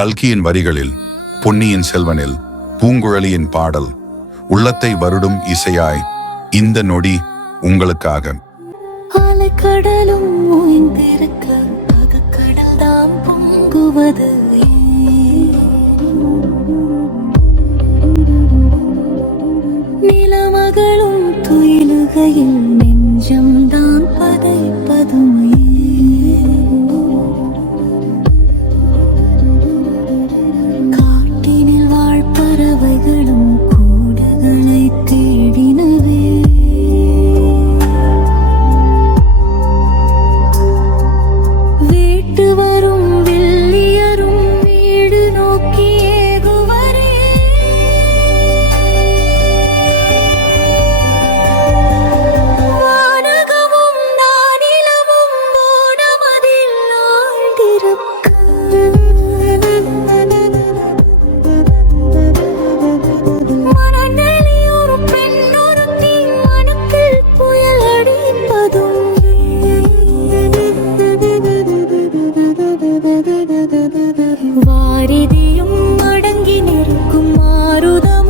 கல்கியின் வரிகளில், பொன்னியின் செல்வனில் பூங்குழலியின் பாடல் உள்ளத்தை வருடும் இசையாய் இந்த நொடி உங்களுக்காக. அலைக்கடலும் ஓய்ந்திருக்க அகக்கடல் தான் பொங்குவது, நிலமகளும் துயிலுகையில் நெஞ்சம்தான் பதைப்பதுமே. காட்டினில் வாழ்பறவைகளும் கூடுகளை தேடினவே. வீட்டு வரும் வெள்ளியரும் வீடு நோக்கி ஏகுவரே. வானகமும் நானிலமும் போனமதில் ஆழ்ந்திருக்க. மனநெளியொரு பெண்ணொருத்தி மனத்தில் புயல் அடிப்பதும். வாரிதியும் அடங்கி நிற்கும் மாருதம்